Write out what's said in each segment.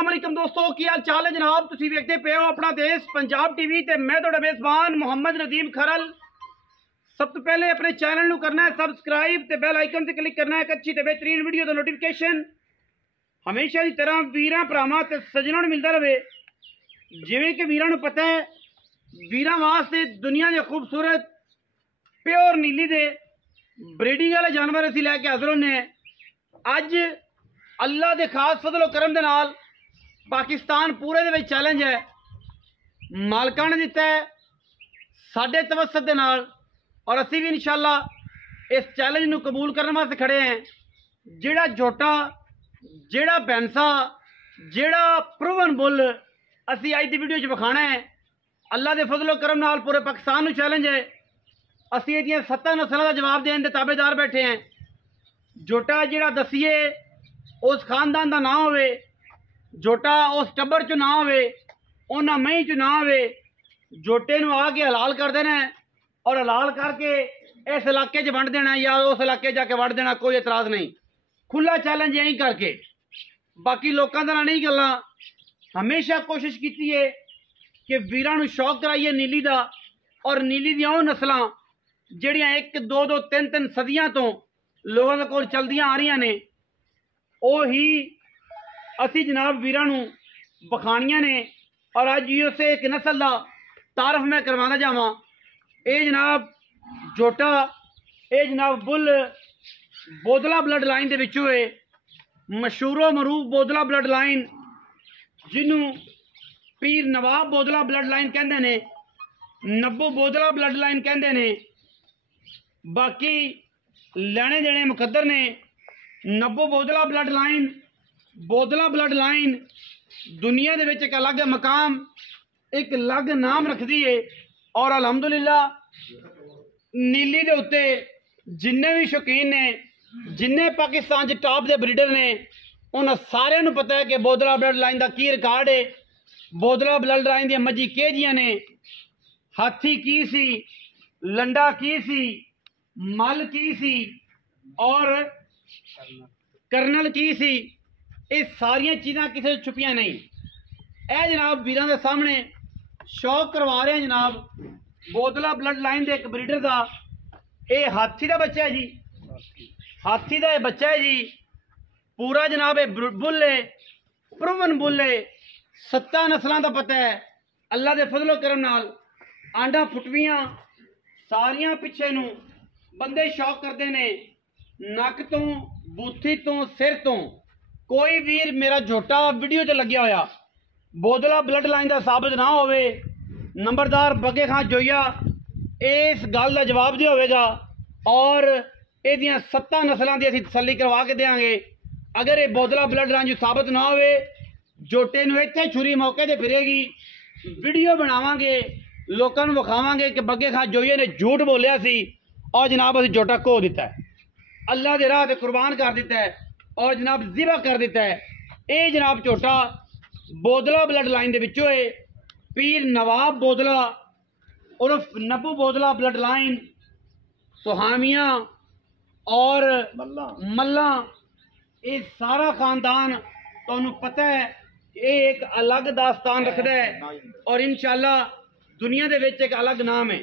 अस्सलाम वालेकुम दोस्तों, की हाल चाल है जनाब। तुसी देखते पे हो अपना देश पंजाब टीवी ते मैं तुहाडा मेज़बान मोहम्मद नदीम खरल। सब तो पहले अपने चैनल नू करना है सबसक्राइब ते बेल आइकन ते क्लिक करना है एक अच्छी ते बेहतरीन वीडियो दा नोटिफिकेशन हमेशा की तरह वीरां भरावां ते सज्जनां नू मिलदा रहे। जिवें कि वीरां नू पता है वीरां वास्ते दुनिया दे खूबसूरत प्योर नीली दे ब्रीडिंग वाले जानवर असीं लैके हाज़र होने। अज अल्लाह के खास फजलो करम दे नाल पाकिस्तान पूरे दे विच चैलेंज है, मालकां ने दिता है साडे तवसत दे नाल और असी भी इंशाअल्लाह इस चैलेंज नू कबूल करने वास्ते खड़े हैं। जिहड़ा झोटा, जिहड़ा बैंसा, जिहड़ा प्रूवन बुल असी अज दी वीडियो च विखाना है। अल्लाह के फजलो करम नाल पूरे पाकिस्तान नू चैलेंज है। असी इहदियां 7 नस्लों का जवाब देने के ताबेदार बैठे हैं। झोटा जिहड़ा दसीए उस खानदान का ना होवे, झोटा उस टब्बर चो ना होवे, उन्हां मही चो ना होवे। झोटे नू आके हलाल कर देना है और हलाल करके इस इलाके च वंड देना या उस इलाके जाके वंड देना, कोई एतराज़ नहीं। खुला चैलेंज यहीं करके, बाकी लोगों का नहीं गल्लां। हमेशा कोशिश की है कि वीरां नू शौक कराइए नीली का, और नीली दी ओह नस्लां जिहड़ियां 1 2 2 3 3 सदियां तो लोगों के कोल चलदियां आ रही ने, ही असी जनाब वीरां नू बखानियां ने। और अज उस एक नस्ल का तारफ मैं करवाना जावां। ये जनाब झोटा, ये जनाब बुल बोदला ब्लड लाइन के विचों है, मशहूरो मरूफ बोदला ब्लड लाइन जिन्हों पीर नवाब बोदला ब्लड लाइन कहते ने, नब्बो बोदला ब्लड लाइन कहते ने। बाकी लेने देने मुकद्दर ने। नब्बो बोदला ब्लड लाइन, बोदला ब्लड लाइन दुनिया दे विच एक अलग मकाम, एक अलग नाम रखती है। और अलहमदुलिल्लाह नीली दे उत्ते जिन्ने भी शौकीन ने, जिन्ने पाकिस्तान च टॉप दे ब्रीडर ने, उन्हें सारे नू पता है कि बोदला ब्लड लाइन का की रिकॉर्ड है। बोदला ब्लड लाइन दी मजी के जियां ने, हाथी की सी, लंडा की सी, मल की सी और करनल की सी। ये सारिया चीज़ां किसी छुपियां नहीं। यह जनाब वीरां दे सामने शौक करवा रहे हैं जनाब बोदला ब्लड लाइन के एक ब्रीडर का। ये हाथी का बच्चा है जी, हाथी का यह बच्चा है जी। पूरा जनाब ये बुल है, प्रूवन बुल है। 7 नस्लों का पता है। अल्लाह के फजलो करम नाल आंडा फुटवियां सारियां पिछे नू बंदे शौक करते ने। नक तो, बूथी तो, सिर तो कोई वीर मेरा झोटा वीडियो च लग्या होया बोदला ब्लड लाइन का साबित ना होवे, नंबरदार बगे खां जोइया इस गल का जवाब दे होगा। और ये 7 नस्लों की असीं तसल्ली करवा के देंगे। अगर ये बोदला ब्लड लाइन साबित ना होवे, झोटे नूं इत्थे छुरी मौके ते फिरेगी। वीडियो बनावांगे, लोगों को विखावांगे कि बगे खां जोइया ने झूठ बोलिया सी और जनाब असीं झोटा खो दिता है, अल्लाह के राह ते कुर्बान कर दिता है और जनाब ज़िबा कर दिता है। ये जनाब झोटा बोदला ब्लड लाइन के विचों है। पीर नवाब बोदला उर्फ नब्बू बोदला ब्लड लाइन, सुहामिया और मल्ला, ये सारा खानदान तुहानू पता है ये एक अलग दास्तान रखता है और इंशाअल्लाह दुनिया दे विच एक अलग नाम है।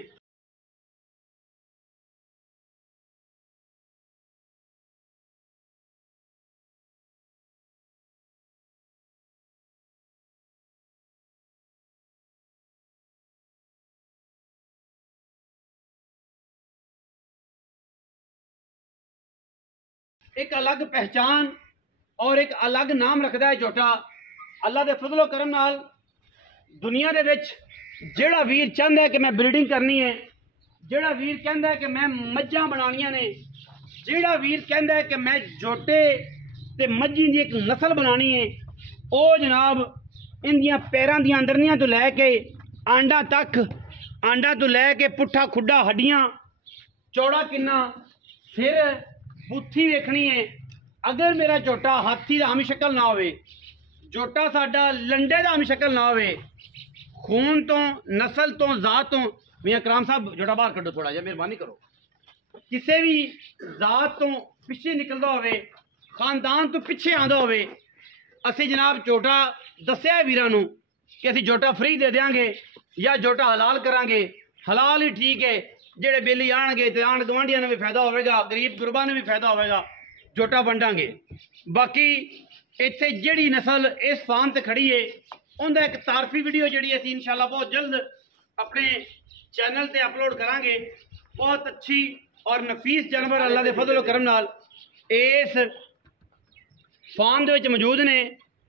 एक अलग पहचान और एक अलग नाम रखता है झोटा। अल्लाह के फजलो करम नाल दुनिया दे विच जिहड़ा वीर चाहता है कि मैं ब्रीडिंग करनी है, जिहड़ा वीर कहता है कि मैं मज्जां बनानियां ने, जिहड़ा वीर कहता है कि मैं झोटे ते मज्जी दी एक नस्ल बनानी है, वो जनाब इंदियां पैरां दी अंदरनियां तो लैके आंडा तक, आंडा तो लैके पुट्ठा खुड्डा हड्डियां, चौड़ा किन्ना, सिर, बुत्थी वेखनी है। अगर मेरा झोटा हाथी का हम शक्ल ना होवे, झोटा साडा लंडे का हम शक्ल ना होवे, खून तो, नस्ल तो, जात तो, मियां कराम साहब झोटा बाहर कड्डो थोड़ा जिहा, मेहरबानी करो। किसी भी जात तो पिछे निकलता होवे, खानदान तो पिछे आंदा होवे, ਅਸੀਂ ਜਨਾਬ ਝੋਟਾ ਦੱਸਿਆ ਵੀਰਾਂ ਨੂੰ ਕਿ ਅਸੀਂ ਝੋਟਾ ਫ੍ਰੀ ਦੇ ਦਿਆਂਗੇ ਜਾਂ ਝੋਟਾ ਹਲਾਲ ਕਰਾਂਗੇ। ਹਲਾਲ ਹੀ ਠੀਕ ਹੈ, ਜਿਹੜੇ ਬੇਲੀ ਆਣਗੇ ਤੇ ਆਂਢ ਗੁਆਂਢੀਆਂ ਨੂੰ ਵੀ ਫਾਇਦਾ ਹੋਵੇਗਾ, ਗਰੀਬ ਗੁਰਬਾਂ ਨੂੰ ਵੀ ਫਾਇਦਾ ਹੋਵੇਗਾ, ਝੋਟਾ ਵੰਡਾਂਗੇ। ਬਾਕੀ ਇੱਥੇ ਜਿਹੜੀ ਨਸਲ ਇਸ ਫਾਰਮ ਤੇ ਖੜੀ ਹੈ ਉਹਦਾ ਇੱਕ ਤਾਰਫੀ ਵੀਡੀਓ ਜਿਹੜੀ ਅਸੀਂ ਇਨਸ਼ਾਅੱਲਾ ਬਹੁਤ ਜਲਦ ਆਪਣੇ ਚੈਨਲ ਤੇ ਅਪਲੋਡ ਕਰਾਂਗੇ। ਬਹੁਤ ਅੱਛੀ ਔਰ ਨਫੀਸ ਜਾਨਵਰ ਅੱਲਾ ਦੇ ਫਜ਼ਲ ਕਰਮ ਨਾਲ ਇਸ ਫਾਰਮ ਦੇ ਵਿੱਚ ਮੌਜੂਦ ਨੇ।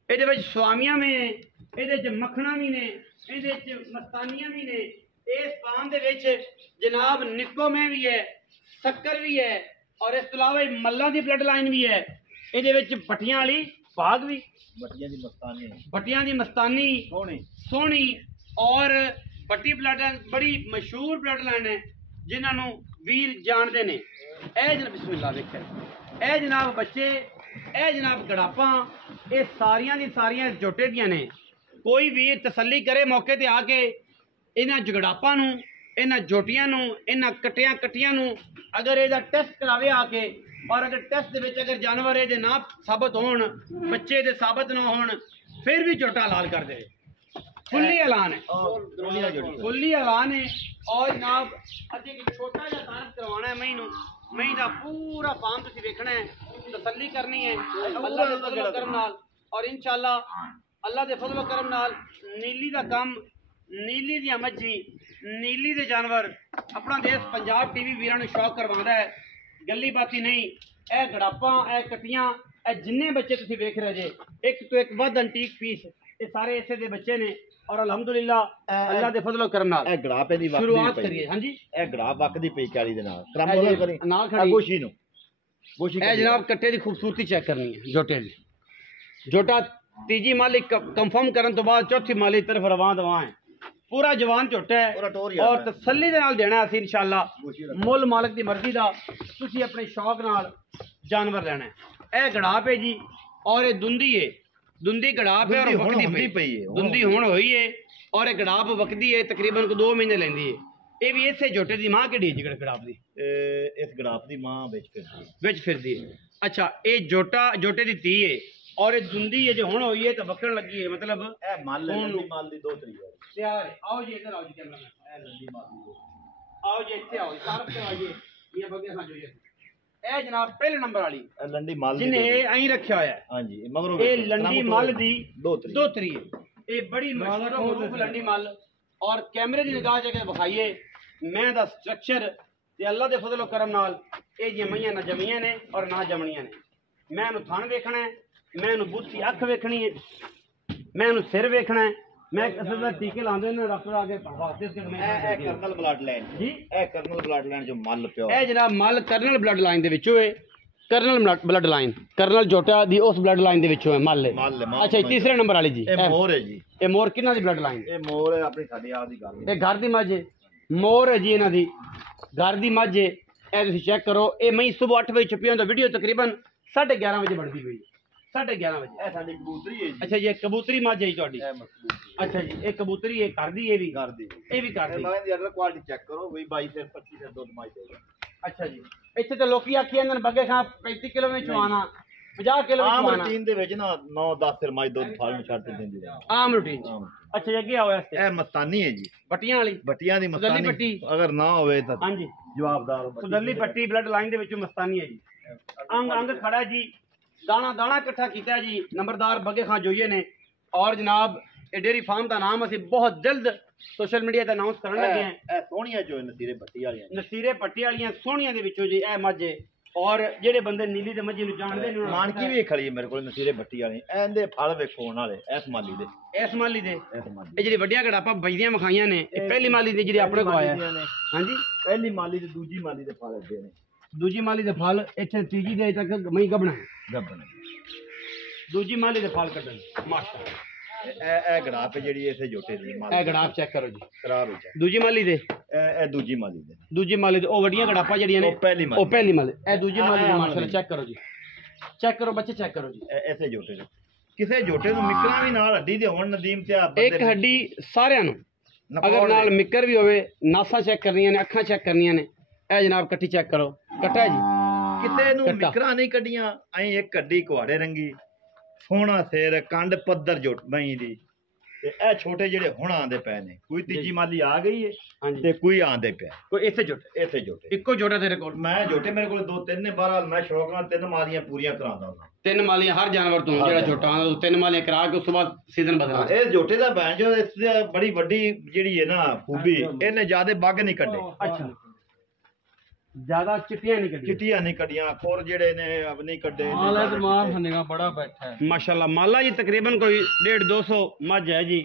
ਇਹਦੇ ਵਿੱਚ ਸਵਾਮੀਆਂ ਵੀ ਨੇ, ਇਹਦੇ ਵਿੱਚ ਮੱਖਣਾ ਵੀ ਨੇ, ਇਹਦੇ ਵਿੱਚ ਮਸਤਾਨੀਆਂ ਵੀ ਨੇ। ਇਸ ਫਾਰਮ ਦੇ ਵਿੱਚ ਜਨਾਬ ਨਿੱਕੋ ਮੈਂ ਵੀ ਹੈ, ਸ਼ੱਕਰ ਵੀ ਹੈ ਔਰ ਇਸ ਤੋਂ ਇਲਾਵਾ ਮੱਲਾਂ ਦੀ ਬਲੱਡ ਲਾਈਨ ਵੀ ਹੈ। ਇਹਦੇ ਵਿੱਚ ਪੱਟੀਆਂ ਵਾਲੀ ਭਾਗ ਵੀ, ਬੱਟੀਆਂ ਦੀ ਮਸਤਾਨੀ ਸੋਹਣੀ ਔਰ ਬੱਟੀ ਬਲੱਡ ਬੜੀ ਮਸ਼ਹੂਰ ਬਲੱਡ ਲਾਈਨ ਹੈ ਜਿਨ੍ਹਾਂ ਨੂੰ ਵੀਰ ਜਾਣਦੇ ਨੇ। ਇਹ ਜਨਾਬ ਬਿਸਮਿल्लाह ਵੇਖਿਆ, ਇਹ ਜਨਾਬ ਬੱਚੇ, ਇਹ ਜਨਾਬ ਗੜਾਪਾਂ, ਇਹ ਸਾਰੀਆਂ ਦੀ ਸਾਰੀਆਂ ਝੋਟੇ ਦੀਆਂ ਨੇ। ਕੋਈ ਵੀਰ ਤਸੱਲੀ ਕਰੇ ਮੌਕੇ ਤੇ ਆ ਕੇ ਇਹਨਾਂ ਜਗੜਾਪਾਂ ਨੂੰ, ਇਹਨਾਂ ਝੋਟੀਆਂ ਨੂੰ, ਇਹਨਾਂ ਕੱਟੀਆਂ ਨੂੰ ਅਗਰ ਇਹਦਾ ਟੈਸਟ ਕਰਾਵੇ ਆ ਕੇ, ਔਰ ਅਗਰ ਟੈਸਟ ਦੇ ਵਿੱਚ ਅਗਰ ਜਾਨਵਰ ਇਹਦੇ ਨਾ ਸਾਬਤ ਹੋਣ, ਬੱਚੇ ਦੇ ਸਾਬਤ ਨਾ ਹੋਣ, ਫਿਰ ਵੀ ਝੋਟਾ ਹਲਾਲ ਕਰ ਦੇਵੇ। फुल्ली ऐलान है, फुल्ली ऐलान है। और जनाब अभी एक छोटा जिहा तारफ करवाना है मई का पूरा फार्म तुसीं वेखना है, तसल्ली करनी है अल्लाह दे फज़ल करम नाल। और इंशाअल्लाह अल्लाह दे फज़ल करम नाल नीली दा कम, नीली दी मज्जी, नीली दे जानवर अपना देश पंजाब टीवी वीरां नूं शौक करवांदा है। गल्ली बाती नहीं, ए गड़ापां, ए कटियां, ए जिन्ने बच्चे तुसीं वेख रहे जे, एक तो एक वध एंटीक पीस, ये सारे इसे दे बच्चे ने। और अल्हम्दुलिल्लाह अल्लाह दे फज़ल करम नाल ਇਹ ਗੜਾਪ ਇਹਦੀ ਵਕਦੀ शुरुआत ਪਈ करिए। हां जी, ਇਹ ਗੜਾਪ ਵਕਦੀ ਪਈ ਕਾਲੀ ਦੇ ਨਾਲ ਇਹ ਜੀ, ਨਾਲ ਖੜੀ। ਗੋਸ਼ੀ ਨੂੰ ਗੋਸ਼ੀ ए जनाब कट्टे दी खूबसूरती चेक करनी है जोटे दी। जोटा तीजी मालिक कंफर्म करन तो बाद चौथी मालिक तरफ रवां दवा है। पूरा जवान झोटा है और तसल्ली दे नाल देना है इंशाअल्लाह। मुल मालिक दी मर्जी दा तुसी अपने शौक नाल जानवर लेना है। ए गड़ाप है जी और ये दुंदी है, दुंदी गड़ाप है और वक्दी पई है, दुंदी हुण होई है और ये गड़ाप वक्दी है, तकरीबन को 2 महीने लैंदी है। ये भी इसे जोटे दी मां किहड़ी है गड़ाप दी? ਇਸ ਗੜਾਪ ਦੀ ਮਾਂ विच फिरदी है। अच्छा, ये जोटा जोटे दी धी है और ये दुंदी है जो हुण होई है तो वकण लगी है, मतलब ਇਹ ਮਾਲ ਮਾਲ ਦੀ 2 ਤਰੀਕ ਹੈ तैयार है। आओ जी इधर आओ जी कैमरा मैन, ਇਹ ਲੰਡੀ ਮਾਲ ਦੀ 2 आओ जी इत्थे आओ, साफ से आइए ये बगे हां जो ये जनाब पहले नंबर वाली ਇਹ ਲੰਡੀ ਮਾਲ ਦੀ जिन्हें अहीं रखा होया है। ਹਾਂਜੀ ਮਗਰੋਂ ये लंडी मल दी 2 दोतरी है। ये बड़ी मशहूर मरूफ लंडी मल और कैमरे की निगाह जगह विखाइए मैं दा स्ट्रक्चर ते अल्लाह दे फजल करम नाल ये जी मईयां ना जमीਆਂ ने और ना जमणियां ने। मैं इहनूं थण वेखना है, मैं इहनूं बुੱਤੀ अख वेखनी है, मैं इहनूं सिर वेखना है। मैं असल में टीके लांदे ने डॉक्टर आगे वास्ते के मैं ਇਹ ਕਰਨਲ ਬਲੱਡ ਲਾਈਨ जी, ਇਹ ਕਰਨਲ ਬਲੱਡ ਲਾਈਨ ਜੋ ਮੱਲ ਪਿਓ ਇਹ ਜਨਾਬ ਮਲ ਕਰਨਲ ਬਲੱਡ ਲਾਈਨ ਦੇ ਵਿੱਚੋਂ ਹੈ। ਕਰਨਲ ਬਲੱਡ ਲਾਈਨ, ਕਰਨਲ ਜੋਟਾ ਦੀ ਉਸ ਬਲੱਡ ਲਾਈਨ ਦੇ ਵਿੱਚੋਂ ਹੈ ਮੱਲ ਹੈ। ਅੱਛਾ, ਤੀਸਰੇ ਨੰਬਰ ਵਾਲੀ ਜੀ ਇਹ ਮੋਰ ਹੈ ਜੀ। ਇਹ ਮੋਰ ਕਿਹਨਾਂ ਦੀ ਬਲੱਡ ਲਾਈਨ? ਇਹ ਮੋਰ ਹੈ ਆਪਣੀ ਸਾਡੀ ਆਪ ਦੀ ਗੱਲ। ਇਹ ਘਰ ਦੀ ਮੱਝ ਹੈ, ਮੋਰ ਹੈ ਜੀ ਇਹਨਾਂ ਦੀ ਘਰ ਦੀ ਮੱਝ ਹੈ। ਇਹ ਤੁਸੀਂ ਚੈੱਕ ਕਰੋ। ਇਹ ਮਈ ਸਵੇਰ 8 ਵਜੇ ਛੁਪੀ ਹੁੰਦਾ, ਵੀਡੀਓ ਤਕਰੀਬਨ 11:30 ਵਜੇ ਬਣਦੀ ਪਈ, 11:30 ਵਜੇ। ਇਹ ਸਾਡੀ ਕਬੂਤਰੀ ਹੈ ਜੀ। ਅੱਛਾ ਜੀ, ਇਹ ਕਬੂਤਰੀ ਮੱਝ ਹੈ ਜੀ ਤੁਹਾਡੀ? ਇਹ ਮਕਬੂਤਰੀ ਅੱਛਾ ਜੀ, ਇਹ ਕਬੂਤਰੀ ਇਹ ਘਰ ਦੀ, ਇਹ ਵੀ ਘਰ ਦੀ, ਇਹ ਵੀ ਘਰ ਦੀ। ਮੈਂ ਦੀ ਅਦਰ ਕੁਆਲਿਟੀ ਚੈੱਕ ਕਰੋ ਬਈ 22 से 25 से ਦੁੱਧ ਮਾਈ ਦੇਗਾ। ਅੱਛਾ ਜੀ, ਇੱਥੇ ਤਾਂ ਲੋਕੀ ਆਖੀ ਜਾਂਦੇ ਨੇ ਬੱਗੇ ਖਾਂ 35 ਕਿਲੋ ਵਿੱਚ ਚਵਾਣਾ, 50 ਕਿਲੋ ਵਿੱਚ ਆਮ ਚਵਾਣਾ। ਰੂਟੀਨ ਦੇ ਵਿੱਚ ਨਾ 9-10 ਸਿਰ ਮਾਈ ਦੁੱਧ ਫਾਲ ਨੂੰ ਛੱਡ ਦਿੰਦੀ ਹੈ ਆਮ ਰੂਟੀਨ। ਅੱਛਾ ਜੀ, ਅੱਗੇ ਆਓ ਇਸ ਤੇ। ਇਹ ਮਸਤਾਨੀ ਹੈ ਜੀ, ਪੱਟੀਆਂ ਵਾਲੀ ਬੱਟੀਆਂ ਦੀ ਸੁਦੱਲੀ ਮਸਤਾਨੀ। ਪੱਟੀ ਅਗਰ ਨਾ ਹੋਵੇ ਤਾਂ ਹਾਂਜੀ, ਜਵਾਬਦਾਰ ਸੁਦੱਲੀ ਪੱਟੀ ਬਲੱਡ ਲਾਈਨ ਦੇ ਵਿੱਚੋਂ ਮਸਤਾਨੀ ਹੈ ਜੀ। ਅੰਗ ਅੰਗ ਖੜਾ ਜੀ, दाना दाना इकट्ठा किया जी। नंबरदार बगे खां जोइए ने। और जनाब ये डेयरी फार्म का नाम असीं बहुत जल्द सोशल मीडिया ते अनाउंस करन लगे हैं। ਇਹ ਸੋਹਣੀਆਂ ਜੋ ਨਸੀਰੇ ਪੱਟੀ ਵਾਲੀਆਂ नसीरे पट्टी वालियां सोहणियां दे विचों जी ए मੱਝ है। और ਜਿਹੜੇ ਬੰਦੇ ਨੀਲੀ ਤੇ ਮੱਝੀ ਨੂੰ ਜਾਣਦੇ ਨੇ ਮਾਨਕੀ ਵੀ ਖੜੀ ਹੈ ਮੇਰੇ ਕੋਲ ਨਸੀਰੇ ਪੱਟੀ ਵਾਲੀ। ਇਹਦੇ ਫਲ ਵੇਖੋ ਹੋਣ ਵਾਲੇ ਇਸ ਮਾਲੀ ਦੇ, ਇਸ ਮਾਲੀ ਦੇ। ਇਸ ਮਾਲੀ ਇਹ ਜਿਹੜੀ ਵੱਡੀਆਂ ਗੜਾਪਾਂ ਬਈਦੀਆਂ ਮਖਾਈਆਂ ਨੇ, ਇਹ ਪਹਿਲੀ ਮਾਲੀ ਦੇ ਜਿਹੜੀ ਆਪਣੇ ਕੋਲ ਆਇਆ। ਹਾਂਜੀ, ਪਹਿਲੀ ਮਾਲੀ ਤੇ ਦੂਜੀ ਮਾਲੀ ਦੇ ਫਲ ਅੱਗੇ ਨੇ। ਦੂਜੀ ਮਾਲੀ ਦੇ ਫਲ ਇੱਥੇ ਤੀਜੀ ਦੇ ਤੱਕ ਮਈ ਗੱਭਣਾ ਹੈ। ਗੱਬਣ ਦੂਜੀ ਮਾਲੀ ਦੇ ਫਲ ਕੱਢਣ ਮਾਸ਼ਾਅੱਲਾ। ਇਹ ਗੜਾਪ ਹੈ ਜਿਹੜੀ ਇਸੇ ਜੋਟੇ ਦੀ ਮਾਲੀ। ਇਹ ਗੜਾਪ ਚੈੱਕ ਕਰੋ ਜੀ, ਖਰਾਬ ਹੋ ਜਾ। ਦੂਜੀ ਮਾਲੀ ਦੇ, ਇਹ ਦੂਜੀ ਮਾਲੀ ਦੇ। ਦੂਜੀ ਮਾਲੀ ਦੇ ਉਹ ਵੱਡੀਆਂ ਗੜਾਪਾਂ ਜਿਹੜੀਆਂ ਨੇ ਉਹ ਪਹਿਲੀ ਮਾਲੀ। ਉਹ ਪਹਿਲੀ ਮਾਲੀ। ਇਹ ਦੂਜੀ ਮਾਲੀ ਦੀ ਮਾਸ਼ਾਅੱਲਾ ਚੈੱਕ ਕਰੋ ਜੀ, ਚੈੱਕ ਕਰੋ ਬੱਚੇ, ਚੈੱਕ ਕਰੋ ਜੀ। ਇਸੇ ਜੋਟੇ ਦੇ ਕਿਸੇ ਜੋਟੇ ਨੂੰ ਮਿਕਰਾਂ ਵੀ ਨਾਲ ਹੱਡੀ ਦੇ ਹੋਣ ਨਦੀਮ ਤੇ ਆ ਇੱਕ ਹੱਡੀ ਸਾਰਿਆਂ ਨੂੰ, ਅਗਰ ਨਾਲ ਮਿੱਕਰ ਵੀ ਹੋਵੇ, ਨਾਸਾਂ ਚੈੱਕ ਕਰਨੀਆਂ ਨੇ, ਅੱਖਾਂ ਚੈੱਕ ਕਰਨੀਆਂ ਨੇ। ਇਹ ਜਨਾਬ ਕੱਟੀ ਚੈੱਕ ਕਰੋ, ਕੱਟਾ ਜੀ। ਕਿਸੇ ਨੂੰ ਮਿਕਰਾਂ ਨਹੀਂ ਕੱਢੀਆਂ ਐਂ ਇੱਕ ਹੱਡੀ ਕੁਹਾੜੇ ਰੰਗੀ ਸੋਹਣਾ ਸਿਰ ਕੰਡ ਪੱਧਰ ਜੁੱਟ ਬਈ ਦੀ ਤੇ ਇਹ ਛੋਟੇ ਜਿਹੜੇ ਹੁਣ ਆਂਦੇ ਪਏ ਨੇ ਕੋਈ ਤੀਜੀ ਮਾਲੀ ਆ ਗਈ ਹੈ ਹਾਂਜੀ ਤੇ ਕੋਈ ਆਂਦੇ ਪਿਆ ਕੋਈ ਇੱਥੇ ਝੋਟੇ ਇੱਥੇ ਜੋਟੇ ਇੱਕੋ ਝੋਟਾ ਤੇਰੇ ਕੋਲ ਮੈਂ ਜੋਟੇ ਮੇਰੇ ਕੋਲ 2-3 ਨੇ ਬਹਰਹਾਲ ਮੈਂ ਸ਼ੌਕ ਨਾਲ 3 ਮਾਲੀਆਂ ਪੂਰੀਆਂ ਕਰਾਉਂਦਾ ਹੁੰਦਾ 3 ਮਾਲੀਆਂ ਹਰ ਜਾਨਵਰ ਤੋਂ ਜਿਹੜਾ ਝੋਟਾ ਆਉਂਦਾ ਉਹ 3 ਮਾਲੀਆਂ ਕਰਾ ਕੇ ਉਸ ਤੋਂ ਬਾਅਦ ਸੀਜ਼ਨ ਬਦਲਣਾ ਇਹ ਜੋਟੇ ਦਾ ਬੈਣ ਜੋ ਇਸ ਦੀ ਬੜੀ ਵੱਡੀ ਜਿਹੜੀ ਹੈ ਨਾ ਖੂਬੀ ਇਹਨੇ ਜਿਆਦੇ ਬੱਗ ਨਹੀਂ ਕੱਢੇ ਅੱਛਾ ਜ਼ਿਆਦਾ ਚਿੱਟੀਆਂ ਨਹੀਂ ਕੱਢੀਆਂ ਚਿੱਟੀਆਂ ਨਹੀਂ ਕੱਢੀਆਂ ਖੁਰ ਜਿਹੜੇ ਨੇ ਅਬ ਨਹੀਂ ਕੱਢੇ ਮਾਲਾ ਦਰਮਾਨ ਹਨੇਗਾ ਬੜਾ ਬੈਠਾ ਹੈ ਮਾਸ਼ਾਅੱਲਾ ਮਾਲਾ ਜੀ ਤਕਰੀਬਨ ਕੋਈ 150-200 ਮੱਝ ਹੈ ਜੀ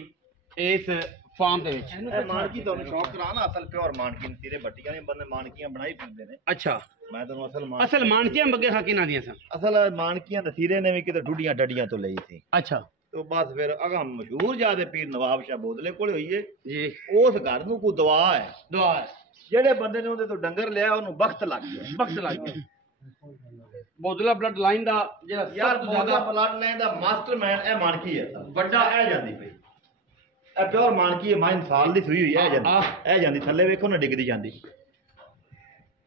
ਇਸ ਫਾਰਮ ਦੇ ਵਿੱਚ ਇਹ ਮਾਨਕੀ ਤੁਹਾਨੂੰ ਸ਼ੌਕ ਕਰਾਣਾ ਅਸਲ ਪਿਓਰ ਮਾਨਕੀ ਨੇ ਤੇਰੇ ਬੱਟੀਆਂ ਨੇ ਬੰਦੇ ਮਾਨਕੀਆਂ ਬਣਾਈ ਫਿਰਦੇ ਨੇ ਅੱਛਾ ਮੈਂ ਤੁਹਾਨੂੰ ਅਸਲ ਮਾਨਕੀਆਂ ਬੱਗੇ ਖਾਕੀ ਨਾ ਦੀਆਂ ਸਨ ਅਸਲ ਮਾਨਕੀਆਂ ਨਸੀਰੇ ਨੇ ਵੀ ਕਿਤੇ ਡੁੱਡੀਆਂ ਡੱਡੀਆਂ ਤੋਂ ਲਈ ਸੀ ਅੱਛਾ ਤੇ ਬਸ ਫਿਰ ਅਗਾ ਮਸ਼ਹੂਰ ਜਾਦੇ ਪੀਰ ਨਵਾਬ ਸ਼ਾਹ ਬੋਦਲੇ ਕੋਲ ਹੋਈਏ ਜੀ ਉਸ ਘਰ ਨੂੰ ਕੋਈ ਦਵਾ ਹੈ ਦੁਆ ਜਿਹੜੇ ਬੰਦੇ ਨੇ ਉਹਦੇ ਤੋਂ ਡੰਗਰ ਲਿਆ ਉਹਨੂੰ ਵਕਤ ਲੱਗ ਗਿਆ ਵਕਤ ਲੱਗ ਗਿਆ ਬੋਦਲਾ ਬਲੱਡ ਲਾਈਨ ਦਾ ਜਿਹੜਾ ਯਾਰ ਸਭ ਤੋਂ ਜ਼ਿਆਦਾ ਬਲੱਡ ਲਾਈਨ ਦਾ ਮਾਸਟਰਮਾਈਂਡ ਇਹ ਮਾਨਕੀ ਹੈ ਵੱਡਾ ਇਹ ਜਾਂਦੀ ਪਈ ਇਹ ਪਿਓਰ ਮਾਨਕੀ ਹੈ ਮਾਇਨ ਸਾਲ ਦੀ ਸੂਈ ਹੋਈ ਹੈ ਇਹ ਜਾਂਦੀ ਥੱਲੇ ਵੇਖੋ ਨਾ ਡਿੱਗਦੀ ਜਾਂਦੀ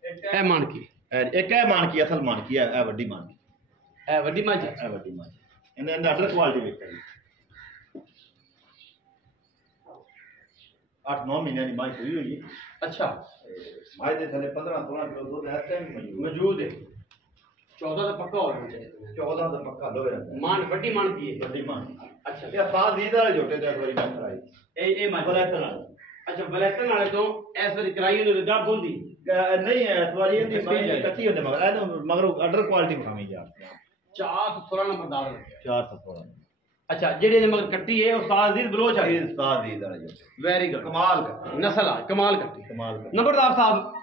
ਇਹ ਮਾਨਕੀ ਇੱਕ ਇਹ ਮਾਨਕੀ ਅਸਲ ਮਾਨਕੀ ਹੈ ਇਹ ਵੱਡੀ ਮਾਨਕੀ ਇਹ ਵੱਡੀ ਮੱਝ ਇਹ ਵੱਡੀ ਮਾਨਕੀ ਇਹਦੇ ਅੰਦਰ ਅਡਰ ਕੁਆਲਿਟੀ ਵੇਖੋ ਜੀ 8-9 ਮਹੀਨਿਆਂ ਦੀ ਮਾਂ ਸੂਈ ਹੋਈ ਹੈ ਅੱਛਾ ਮਾਂ ਦੇ ਥੱਲੇ 15-16 ਕਿਲੋ ਦੁੱਧ ਇਸ ਟਾਈਮ ਮੌਜੂਦ ਹੈ 14 ਦਾ ਪੱਕਾ ਹੋ ਰਿਹਾ ਚਾਹੀਦਾ 14 ਦਾ ਪੱਕਾ ਲੋਹੇ ਦਾ ਮਾਨ ਵੱਡੀ ਮਾਨਕੀ ਹੈ ਵੱਡੀ ਮਾਂ ਅੱਛਾ ਇਹ ਸਾਲ ਦੀ ਦਾ ਜੋਟੇ ਤੇ ਇੱਕ ਵਾਰੀ ਮੈਂ ਕਰਾਈ ਇਹ ਮੱਝ ਬਲੈਕਨ ਨਾਲ ਅੱਛਾ ਬਲੈਕਨ ਵਾਲੇ ਤੋਂ ਇਸ ਵਾਰੀ ਕਰਾਈ ਉਹਨੂੰ ਗੱਭ ਹੁੰਦੀ ਨਹੀਂ ਹੈ ਇਸ ਵਾਰੀ ਇਹਦੀ ਮਾਂ ਕੱਚੀ ਹੁੰਦੇ ਮਗਰ ਇਹਨੂੰ ਮਗਰ ਅਡਰ ਕੁਆਲਿਟੀ ਵਿਖਾਵੀਂ ਯਾਰ 416 ਨੰਬਰ ਦਾਲ ਲੱਗਿਆ 416 ਅੱਛਾ ਜਿਹੜੇ ਨੇ ਮਗਰ ਕੱਟੀ ਹੈ ਉਹ ਸਾਲ ਦੀ ਬਲੋਚ ਆ ਇਹ ਉਸਤਾਦ ਦੀ ਦਾ ਜੋਟੇ ਵੈਰੀ ਗੁੱਡ ਕਮਾਲ ਕਰ ਨਸਲ ਆ ਕਮਾਲ ਕੱਟੀ ਕਮਾਲ ਕਰ नंबरदार साहब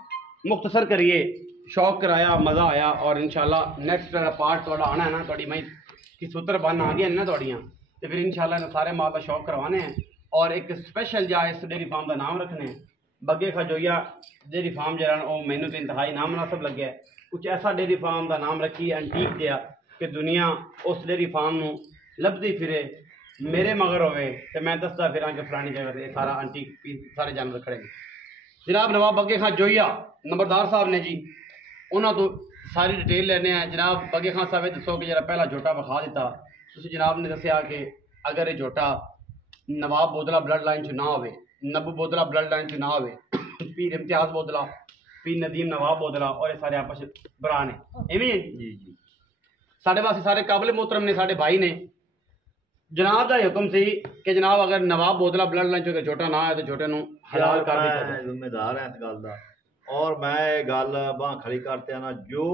मुख्तसर करिए शौक कराया मज़ा आया और इंशाल्लाह नेक्स्ट पार्ट थोड़ा आना है ना थोड़ी मई की सूत्र बन आ गई ना थोड़ियाँ तो फिर इंशाल्लाह सारे माल का शौक करवाने हैं और एक स्पेशल जा इस डेयरी फार्म का नाम रखने हैं बग्गे खजोइया डेयरी फार्म जरा वो मैनू तो इंतहाई नाम मुनासब लगे कुछ ऐसा डेयरी फार्म का नाम रखिए एंटीक दिया कि दुनिया उस डेयरी फार्म नू लभदी फिरे मेरे मगर होवे तो मैं दसदा फिर कि फलानी जगह से सारा एंटीक सारे जानवर खड़े ने जनाब नवाब बग्गे खां जोइया नंबरदार साहब ने जी उन्होंने तो सारी डिटेल लेने हैं जनाब बग्गे खां साहब दसो कि जरा पहला झोटा विखा दिता तुसीं जनाब ने दसिया कि अगर ये झोटा नवाब बोदला ब्लड लाइन च ना होवे नबू बोदला ब्लड लाइन च ना होवे पीर इम्तियाज बोदला पीर नदीम नवाब बोदला और ये सारे आपस भरा ने इवें जी जी साढ़े वास्ते सारे काबिल मोहतरम ने साढ़े भाई ने जनाब का हुक्म सी कि जनाब अगर नवाब बोदला ब्लड लाइन चो छोटा ना है तो छोटे ਨੂੰ ਹਲਾਲ ਕਰ ਦਿੱਤਾ ਮੈਂ ਜ਼ਿੰਮੇਦਾਰ ਹਾਂ ਇਸ ਗੱਲ ਦਾ ਔਰ ਮੈਂ ਇਹ ਗੱਲ ਬਾਹ ਖੜੀ ਕਰਤੇ ਆਣਾ ਜੋ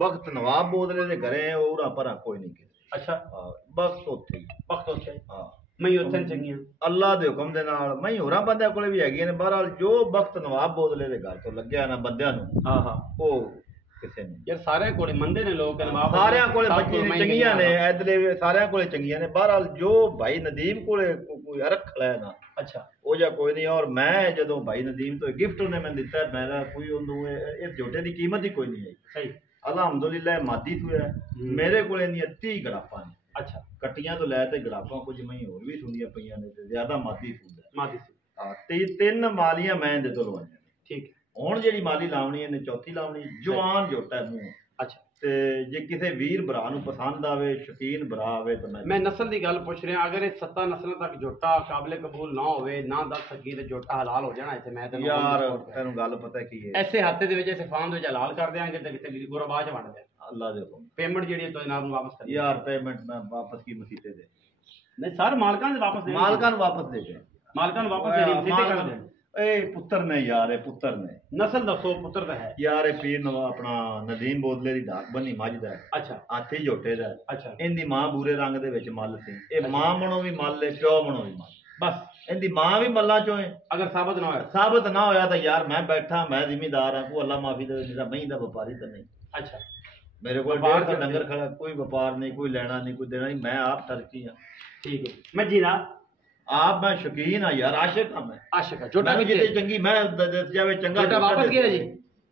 ਵਕਤ ਨਵਾਬ ਬੋਦਲੇ ਦੇ ਘਰੇ ਉਹਦਾ ਪਰਾ ਕੋਈ ਨਹੀਂ ਕੀਤਾ ਅੱਛਾ ਵਕਤ ਉੱਥੇ ਹੀ ਵਕਤ ਉੱਥੇ ਹਾਂ ਮੈਂ ਉੱਥੇ ਚੰਗੀਆਂ ਅੱਲਾ ਦੇ ਹੁਕਮ ਦੇ ਨਾਲ ਮੈਂ ਹੋਰਾਂ ਬੰਦਿਆਂ ਕੋਲੇ ਵੀ ਹੈਗੀਆਂ ਨੇ ਬਹਰਹਾਲ ਜੋ ਵਕਤ ਨਵਾਬ ਬੋਦਲੇ ਦੇ ਘਰ ਤੋਂ ਲੱਗਿਆ ਨਾ ਬੰਦਿਆਂ ਨੂੰ ਹਾਂ ਹਾਂ ਉਹ ਕਿਸੇ ਨੂੰ ਯਾਰ ਸਾਰੇ ਕੋਲੇ ਮੰਦੇ ਨੇ ਲੋਕ ਨਵਾਬ ਸਾਰਿਆਂ ਕੋਲੇ ਬੱਚੇ ਚੰਗੀਆਂ ਨੇ ਇਧਰਲੇ ਸਾਰਿਆਂ ਕੋਲੇ ਚੰਗੀਆਂ ਨੇ ਬਹਰਹਾਲ ਜੋ ਭਾਈ ਨਦੀਮ ਕੋਲੇ ਕੋਈ ਅਰਖ ਖੜਾ ਨਾ ਅੱਛਾ ਉਹ ਜਾਂ ਕੋਈ ਨਹੀਂ ਔਰ ਮੈਂ ਜਦੋਂ ਭਾਈ ਨਦੀਮ ਤੋਂ ਗਿਫਟ ਉਹਨੇ ਮੈਨੂੰ ਦਿੱਤਾ ਮੇਰਾ ਕੋਈ ਉਹਨੂੰ ਇਹ ਝੋਟੇ ਦੀ ਕੀਮਤ ਹੀ ਕੋਈ ਨਹੀਂ ਹੈ ਸਹੀ ਅਲਹਮਦੁਲਿਲਾ ਮਾਦੀ ਹੋਇਆ ਮੇਰੇ ਕੋਲੇ ਨਹੀਂ 30 ਗੜਾਪਾਂ ਨੇ ਅੱਛਾ ਕੱਟੀਆਂ ਤੋਂ ਲੈ ਤੇ ਗੜਾਪਾਂ ਕੁਝ ਮੈਂ ਹੋਰ ਵੀ ਸੁਣੀਆਂ ਪਈਆਂ ਨੇ ਤੇ ਜ਼ਿਆਦਾ ਮਾਦੀ ਸੂਦ ਹੈ ਮਾਦੀ ਹਾਂ ਤੇ 3 ਮਾਲੀਆਂ ਮੈਂ ਇਹਦੇ ਤੋਂ ਲਵਾਈਆਂ ਠੀਕ ਹੁਣ ਜਿਹੜੀ ਮਾਲੀ ਲਾਉਣੀ ਇਹਨੇ ਚੌਥੀ ਲਾਉਣੀ ਜਵਾਨ ਝੋਟਾ ਮੂੰਹ ਅੱਛਾ ਤੇ ਜੇ ਕਿਸੇ ਵੀਰ ਭਰਾ ਨੂੰ ਪਸੰਦ ਆਵੇ ਸ਼ੌਕੀਨ ਭਰਾ ਆਵੇ ਤਾਂ ਮੈਂ ਨਸਲ ਦੀ ਗੱਲ ਪੁੱਛ ਰਿਹਾ ਅਗਰ ਇਹ 7 ਨਸਲਾਂ ਤੱਕ ਜੋਟਾ ਕਾਬਲੇ ਕਬੂਲ ਨਾ ਹੋਵੇ ਨਾ ਦੱਸ ਸਕੀ ਤੇ ਜੋਟਾ ਹਲਾਲ ਹੋ ਜਾਣਾ ਇੱਥੇ ਮੈਂ ਤੈਨੂੰ ਯਾਰ ਤੈਨੂੰ ਗੱਲ ਪਤਾ ਕੀ ਹੈ ਐਸੇ ਹੱਥੇ ਦੇ ਵਿੱਚ ਐਸੇ ਫਾਰਮ ਦੇ ਵਿੱਚ ਹਲਾਲ ਕਰ ਦਿਆਂਗੇ ਤੇ ਕਿਤੇ ਗੁਰਬਾਜ ਵੰਡ ਦੇ ਅੱਲਾ ਦੇ ਹੁਕਮ ਪੇਮੈਂਟ ਜਿਹੜੀ ਤੋਂ ਜਨਾਬ ਨੂੰ ਵਾਪਸ ਕਰ ਯਾਰ ਪੇਮੈਂਟ ਮੈਂ ਵਾਪਸ ਕੀ ਮਸੀਤੇ ਦੇ ਨਹੀਂ ਸਰ ਮਾਲਕਾਂ ਦੇ ਵਾਪਸ ਦੇ ਮਾਲਕਾਂ ਨੂੰ ਵਾਪਸ ਦੇ ਦੇ ਮਾਲਕਾਂ ਨੂੰ ਵਾਪਸ ਦੇਣੀ ਸਿੱਧੇ ਕਰ ਦੇ ਇਹ ਪੁੱਤਰ ਨੇ ਯਾਰ ਇਹ ਪੁੱਤਰ ਨੇ ਨਸਲ ਦੱਸੋ ਪੁੱਤਰ ਦਾ ਹੈ ਯਾਰ ਇਹ ਪੀਰ ਨਵਾ ਆਪਣਾ ਨਦੀਮ ਬੋਦਲੇ ਦੀ ਢਾਕ ਬੰਨੀ ਮੱਝ ਦਾ ਹੈ ਅੱਛਾ ਹਾਥੀ ਝੋਟੇ ਦਾ ਹੈ। ਅੱਛਾ ਇਹਦੀ ਮਾਂ ਬੂਰੇ ਰੰਗ ਦੇ ਵਿੱਚ ਮੱਲ ਸੀ ਇਹ ਮਾਂ ਬਣੋ ਵੀ ਮੱਲ ਹੈ ਪਿਓ ਬਣੋ ਵੀ ਮੱਲ ਬਸ ਇਹਦੀ ਮਾਂ ਵੀ ਮੱਲਾਂ ਚੋਂ ਹੈ ਅਗਰ ਸਾਬਤ ਨਾ ਹੋਇਆ ਸਾਬਤ ਨਾ ਹੋਇਆ ਤਾਂ ਯਾਰ ਮੈਂ ਬੈਠਾ ਮੈਂ ਜ਼ਿਮੀਦਾਰ ਹਾਂ ਕੋਈ ਅੱਲਾ ਮਾਫੀ ਦੇ ਮੇਰਾ ਮਹੀਂ ਦਾ ਵਪਾਰੀ ਤਾਂ ਨਹੀਂ ਅੱਛਾ ਮੇਰੇ ਕੋਲ ਵਪਾਰ 1.5 ਡੰਗਰ ਖੜਾ ਕੋਈ ਵਪਾਰ ਨਹੀਂ ਕੋਈ ਲੈਣਾ ਨਹੀਂ ਕੋਈ ਦੇਣਾ ਨਹੀਂ ਮੈਂ ਆਪ ਟਰਕੀ ਹਾਂ ਠੀਕ ਹੈ ਮੈਂ ਜੀਰਾ ਆਪ ਮੈਂ ਸ਼ੌਕੀਨ ਹਾਂ ਯਾਰ ਆਸ਼ਿਕ ਹਾਂ ਮੈਂ ਆਸ਼ਿਕ ਹੈ ਛੋਟਾ ਮੈਂ ਵੀ ਜਿੱਤੇ ਚੰਗੀ ਮੈਂ ਦੱਸ ਜਾਵੇ ਚੰਗਾ ਛੋਟਾ ਵਾਪਸ ਗਿਆ ਜੀ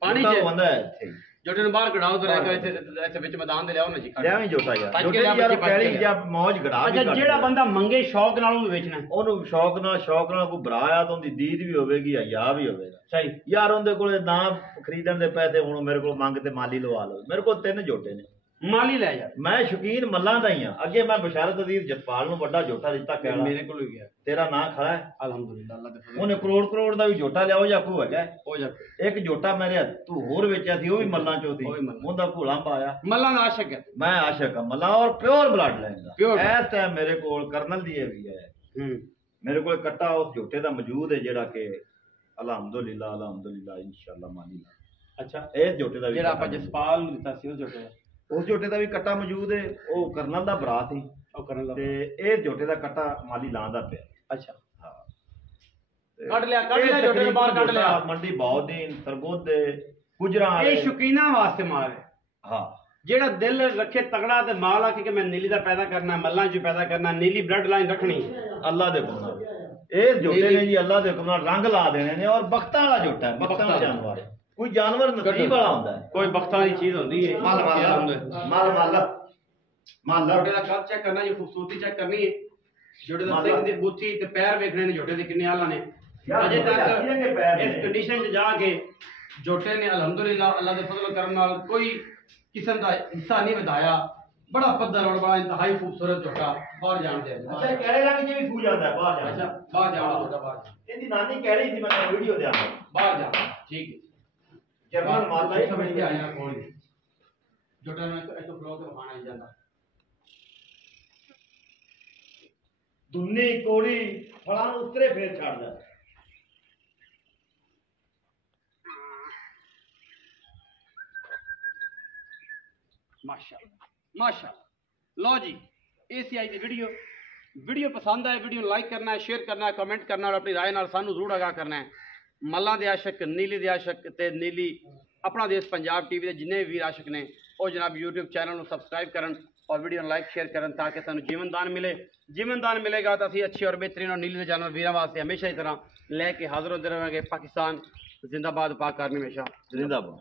ਪਾਣੀ ਚ ਹੁੰਦਾ ਹੈ ਇੱਥੇ ਜੋਟੇ ਨੂੰ ਬਾਹਰ ਕਢਾਓ ਤੇ ਰਹਿ ਕੇ ਇੱਥੇ ਵਿੱਚ ਮੈਦਾਨ ਦੇ ਲਿਆਓ ਨਾ ਜੀ ਲੈਵੇਂ ਜੋਟਾ ਯਾਰ ਭੱਜ ਜੋਟੇ ਕੇ ਲਿਆ, ਯਾਰ ਬੱਚੇ ਭੱਜ ਪੈਲੀ ਕੇ ਜਾਂ ਮੌਜ ਗੜਾ ਵੀ ਅੱਛਾ ਜਿਹੜਾ ਬੰਦਾ ਮੰਗੇ ਸ਼ੌਕ ਨਾਲ ਉਹਨੂੰ ਵੇਚਣਾ ਉਹਨੂੰ ਸ਼ੌਕ ਨਾਲ ਕੋਈ ਭਰਾ ਆ ਤਾਂ ਉਹਦੀ ਦੀਦ ਵੀ ਹੋਵੇਗੀ ਹਯਾ ਵੀ ਹੋਵੇਗਾ ਸਹੀ ਯਾਰ ਉਹਦੇ ਕੋਲੇ ਨਾ ਖਰੀਦਣ ਦੇ ਪੈਸੇ ਹੁਣ ਮੇਰੇ ਕੋਲ ਮੰਗ ਤੇ ਮਾਲੀ ਲਵਾ ਲਓ ਮੇਰੇ ਕੋਲ 3 ਜੋਟੇ ਨੇ ਮਾਲੀ ਲੈ ਜਾ। ਮੈਂ ਸ਼ੌਕੀਨ ਮੱਲਾਂ ਦਾ ਹੀ ਆ। ਅੱਗੇ ਮੈਂ ਬਸ਼ਾਰਤ ਅਜ਼ੀਜ਼ ਜਸਪਾਲ ਨੂੰ ਵੱਡਾ ਜੋਟਾ ਦਿੱਤਾ ਕਹਿਣਾ ਮੇਰੇ ਕੋਲ ਹੀ ਗਿਆ। ਤੇਰਾ ਨਾਂ ਖੜਾ ਹੈ ਅਲਹਮਦੁਲਿਲਾ ਅੱਲਾਹ ਦੇ ਫਜ਼ਲ। ਉਹਨੇ ਕਰੋੜ ਦਾ ਵੀ ਜੋਟਾ ਲਿਆ ਉਹ ਜਾਂ ਕੋ ਹੈਗਾ ਹੋ ਜਾ। ਇੱਕ ਜੋਟਾ ਮੇਰੇ ਤੂੰ ਹੋਰ ਵੇਚਿਆ ਸੀ ਉਹ ਵੀ ਮੱਲਾਂ ਚੋਂ ਸੀ ਉਹ ਵੀ ਮੱਲਾਂ। ਉਹਦਾ ਘੋਲਾ ਪਾਇਆ। ਮੱਲਾਂ ਦਾ ਆਸ਼ਿਕ ਹੈ। ਮੈਂ ਆਸ਼ਿਕ ਆ ਮੱਲਾਂ ਔਰ ਪਿਓਰ ਬਲੱਡ ਲਾਈਨ ਦਾ। Pure blood। ਇਸ ਟਾਈਮ ਮੇਰੇ ਕੋਲ ਕਰਨਲ ਦੀ ਇਹ ਵੀ ਹੈ। ਮੇਰੇ ਕੋਲ ਕੱਟਾ ਉਸ ਜੋਟੇ ਦਾ ਮੌਜੂਦ ਹੈ ਜਿਹੜਾ ਕਿ ਅਲਹਮਦੁਲਿਲਾ ਇਨਸ਼ਾਅੱਲਾ ਮਾਨੀ ਲਾ। ਅੱਛਾ ਇਹ ਜੋਟੇ ਦਾ ਵੀ ਜਿਹੜਾ ਆਪਾਂ ਕੱਟਾ ਜਸਪਾਲ ਨੂੰ ਦਿੱਤਾ ਸੀ ਉਹ ਜੋਟੇ ਦਾ, ਉਸ ਜੋਟੇ ਦਾ ਵੀ ਕੱਟਾ ਮੌਜੂਦ ਹੈ। ਉਹ ਕਰਨਲ ਦਾ ਭਰਾ ਸੀ ਉਹ ਕਰਨ ਲੱਗਾ। ਤੇ ਇਹ ਜੋਟੇ ਦਾ ਕੱਟਾ ਮਾਲੀ ਲਾਂ ਦਾ ਪਿਆ। ਅੱਛਾ ਹਾਂ ਕੱਢ ਲਿਆ ਇਹ ਜੋਟੇ ਨੂੰ ਬਾਹਰ ਕੱਢ ਲਿਆ। ਮੰਡੀ ਬਾਉਦੀਨ ਸਰਗੋਦ ਦੇ ਗੁਜਰਾਂ ਇਹ ਵਾਲੇ। ਸ਼ੌਕੀਨਾਂ ਵਾਸਤੇ ਮਾਲ ਹੈ। ਹਾਂ ਜਿਹੜਾ ਦਿਲ ਰੱਖੇ ਤਗੜਾ ਤੇ ਮਾਲ ਆ ਕਿ ਮੈਂ ਨੀਲੀ ਦਾ ਪੈਦਾ ਕਰਨਾ, ਮੱਲਾਂ ਚ ਪੈਦਾ ਕਰਨਾ, ਨੀਲੀ ਬਲੱਡ ਲਾਈਨ ਰੱਖਣੀ। ਅੱਲਾ ਦੇ ਹੁਕਮ ਨਾਲ ਇਹ ਜੋਟੇ ਨੇ ਜੀ ਅੱਲਾ ਦੇ ਹੁਕਮ ਨਾਲ ਰੰਗ ਲਾ ਦੇਣੇ ਨੇ। ਔਰ ਬਖਤਾਂ ਵਾਲਾ ਜੋਟਾ ਹੈ, ਬਖਤਾਂ ਵਾਲਾ ਜਾਨਵਰ ਹੈ। ਕੋਈ ਜਾਨਵਰ ਨਸੀਬ ਵਾਲਾ ਹੁੰਦਾ ਹੈ। ਕੋਈ ਬਖਤਾਂ ਦੀ ਚੀਜ਼ ਹੁੰਦੀ ਹੈ। ਮੱਲ ਜੋਟੇ ਦਾ ਕੱਦ ਚੈੱਕ ਕਰਨਾ ਜੀ, ਖੂਬਸੂਰਤੀ ਚੈੱਕ ਕਰਨੀ ਹੈ। ਜੋਟੇ ਦਾ ਸਿੰਘ ਦੀ ਬੁੱਥੀ ਤੇ ਪੈਰ ਵੇਖਣੇ ਨੇ ਜੋਟੇ ਦੇ ਕਿੰਨੇ ਆਲਾ ਨੇ। ਅਜੇ ਤੱਕ ਇਸ ਕੰਡੀਸ਼ਨ 'ਚ ਜਾ ਕੇ ਜੋਟੇ ਨੇ ਅਲਹਮਦੁਲਿਲਾ ਅੱਲਾ ਦੇ ਫਜ਼ਲ ਕਰਨ ਨਾਲ ਕੋਈ ਕਿਸਮ ਦਾ ਹਿੱਸਾ ਨਹੀਂ ਵਧਾਇਆ। ਬੜਾ ਪੱਧਰ ਔਰ ਬੜਾ ਇੰਤਹਾਈ ਖੂਬਸੂਰਤ ਜੋਟਾ। ਬਾਹਰ ਜਾਣ ਦੇ ਅੱਛਾ ਕਹਿੜੇ ਰੰਗ 'ਚ ਵੀ ਸੂ ਜਾਂਦਾ ਹੈ ਬਾਹਰ ਅੱਛਾ ਜਾਣਾ। ਬਾਹਰ ਜਾਣਾ ਜੋਟਾ ਬਾਹਰ ਇਹਦੀ ਨਾਨੀ ਕਹਿ ਰਹੀ ਸੀ ਮੈਂ ਵੀਡੀਓ ਦੇ ਆਂਦਾ ਬਾਹਰ ਜਾਣਾ ਠੀਕ ਹੈ। ਜਰਮਨ ਮਾਲ ਹੀ ਸਮਝ ਕੇ ਆਇਆ ਕੋਲ ਜੋਟਾ ਨੂੰ ਇੱਕ ਬਲੌਗ ਤੇ ਵਿਖਾਣਾ ਹੀ ਜਾਂਦਾ। ਦੁੰਨੀ ਕੋੜੀ ਫਲਾਂ ਨੂੰ ਉਤਰੇ ਫੇਰ ਛੱਡਦਾ। ਮਾਸ਼ਾਅੱਲਾ ਮਾਸ਼ਾਅੱਲਾ। ਲਓ ਜੀ ਇਹ ਸੀ ਅੱਜ ਦੀ ਵੀਡੀਓ ਪਸੰਦ ਆਏ ਵੀਡੀਓ ਨੂੰ ਲਾਈਕ ਕਰਨਾ ਹੈ, ਸ਼ੇਅਰ ਕਰਨਾ ਹੈ, ਕਮੈਂਟ ਕਰਨਾ ਔਰ ਆਪਣੀ ਰਾਏ ਨਾਲ ਸਾਨੂੰ ਜ਼ਰੂਰ ਆਗਾਹ ਕਰਨਾ ਹੈ। ਮੱਲਾਂ ਦੇ ਆਸ਼ਿਕ, ਨੀਲੀ ਦੇ ਆਸ਼ਿਕ ਤੇ ਨੀਲੀ ਆਪਣਾ ਦੇਸ਼ ਪੰਜਾਬ ਟੀਵੀ ਦੇ ਜਿੰਨੇ ਵੀ ਆਸ਼ਿਕ ਨੇ ਉਹ ਜਨਾਬ YouTube ਚੈਨਲ ਨੂੰ ਸਬਸਕ੍ਰਾਈਬ ਕਰਨ ਔਰ ਵੀਡੀਓ ਨੂੰ ਲਾਈਕ ਸ਼ੇਅਰ ਕਰਨ ਤਾਂ ਕਿ ਸਾਨੂੰ ਜੀਵਨਦਾਨ ਮਿਲੇ। ਜੀਵਨਦਾਨ ਮਿਲੇਗਾ ਤਾਂ ਅਸੀਂ ਅੱਛੇ ਔਰ ਬਿਹਤਰੀਨ ਔਰ ਨੀਲੀ ਦੇ ਜਾਨਵਰ ਵੀਰਾਂ ਵਾਸਤੇ ਹਮੇਸ਼ਾ ਹੀ ਤਰ੍ਹਾਂ ਲੈ ਕੇ ਹਾਜ਼ਰ ਹੁੰਦੇ ਰਹਾਂਗੇ। ਪਾਕਿਸਤਾਨ ਜ਼ਿੰਦਾਬਾਦ, ਪਾਕ ਆਰਮੀ ਹਮੇਸ਼ਾ ਜ਼ਿੰਦਾਬਾਦ।